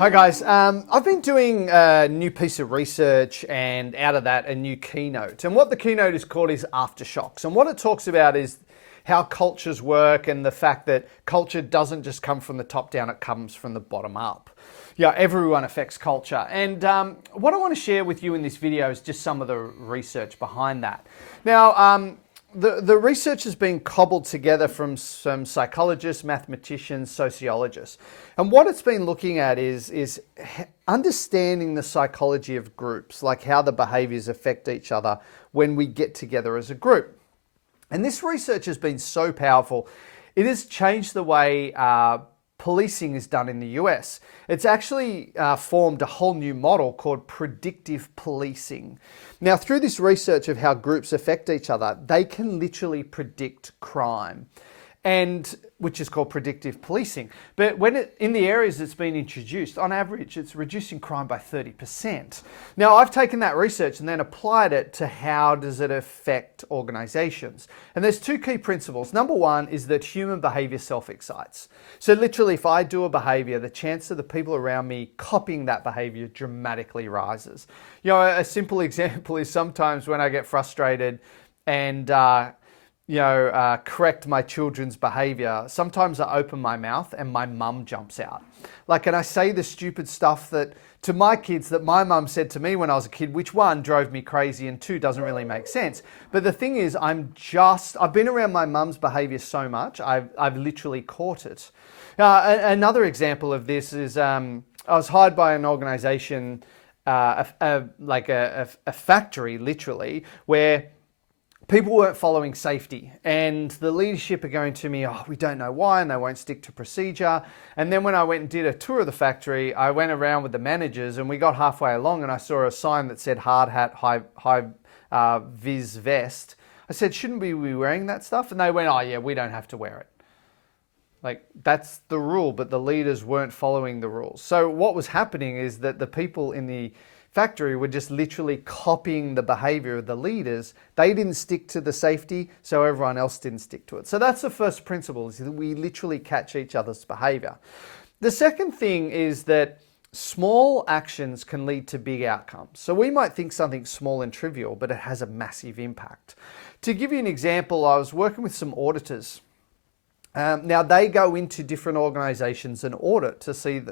Hi guys, I've been doing a new piece of research and out of that a new keynote. And what the keynote is called is Aftershocks. And what it talks about is how cultures work and the fact that culture doesn't just come from the top down, it comes from the bottom up. Yeah, everyone affects culture. And what I want to share with you in this video is just some of the research behind that. Now, the research has been cobbled together from some psychologists, mathematicians, sociologists. And what it's been looking at is understanding the psychology of groups, like how the behaviors affect each other when we get together as a group. And this research has been so powerful, it has changed the way policing is done in the US. It's actually formed a whole new model called predictive policing. Now, through this research of how groups affect each other, they can literally predict crime, and which is called predictive policing. But when in the areas it's been introduced, on average, it's reducing crime by 30%. Now, I've taken that research and then applied it to how does it affect organizations. And there's two key principles. Number one is that human behavior self-excites. So literally, if I do a behavior, the chance of the people around me copying that behavior dramatically rises. You know, a simple example is sometimes when I get frustrated and correct my children's behavior, sometimes I open my mouth and my mum jumps out. And I say the stupid stuff that to my kids that my mum said to me when I was a kid, which one drove me crazy and two doesn't really make sense. But the thing is, I've been around my mum's behavior so much, I've literally caught it. Another example of this is I was hired by an organization, like a factory literally, where people weren't following safety, and the leadership are going to me, oh, we don't know why, and they won't stick to procedure. And then when I went and did a tour of the factory, I went around with the managers and we got halfway along and I saw a sign that said hard hat, high vis vest. I said, shouldn't we be wearing that stuff? And they went, oh yeah, we don't have to wear it. Like, that's the rule, but the leaders weren't following the rules. So what was happening is that the people in the factory were just literally copying the behavior of the leaders. They didn't stick to the safety, so everyone else didn't stick to it. So that's the first principle, is that we literally catch each other's behavior. The second thing is that small actions can lead to big outcomes. So we might think something small and trivial, but it has a massive impact. To give you an example, I was working with some auditors. Now they go into different organizations and audit to see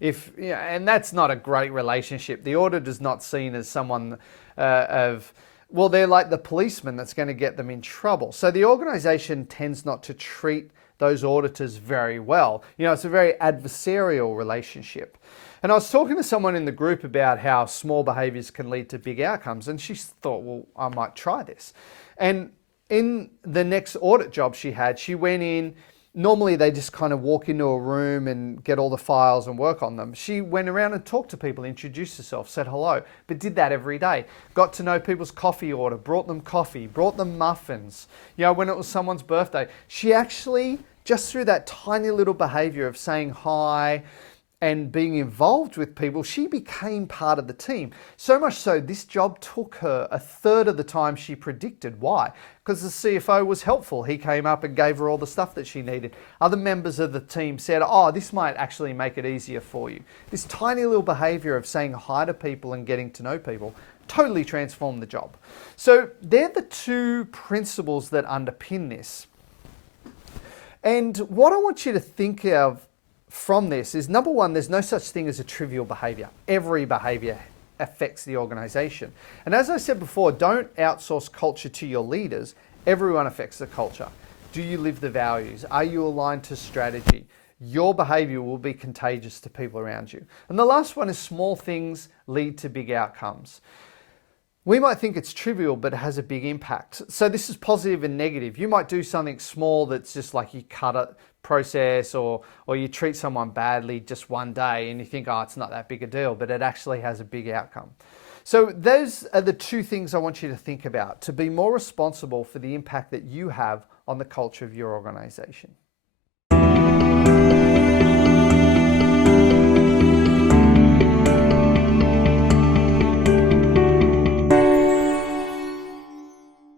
and that's not a great relationship. The auditor's not seen as someone they're like the policeman that's going to get them in trouble. So the organization tends not to treat those auditors very well. You know, it's a very adversarial relationship. And I was talking to someone in the group about how small behaviors can lead to big outcomes, and she thought, well, I might try this. And in the next audit job she had, she went in. Normally they just kind of walk into a room and get all the files and work on them. She went around and talked to people, introduced herself, said hello, but did that every day. Got to know people's coffee order, brought them coffee, brought them muffins. You know, when it was someone's birthday, she actually, just through that tiny little behavior of saying hi and being involved with people, she became part of the team. So much so, this job took her a third of the time she predicted. Why? Because the CFO was helpful. He came up and gave her all the stuff that she needed. Other members of the team said, oh, this might actually make it easier for you. This tiny little behavior of saying hi to people and getting to know people totally transformed the job. So they're the two principles that underpin this. And what I want you to think of from this is, number one, there's no such thing as a trivial behavior. Every behavior affects the organization. And as I said before, don't outsource culture to your leaders. Everyone affects the culture. Do you live the values? Are you aligned to strategy? Your behavior will be contagious to people around you. And the last one is small things lead to big outcomes. We might think it's trivial, but it has a big impact. So this is positive and negative. You might do something small that's just like you cut a process or you treat someone badly just one day and you think, oh, it's not that big a deal, but it actually has a big outcome. So those are the two things I want you to think about to be more responsible for the impact that you have on the culture of your organization.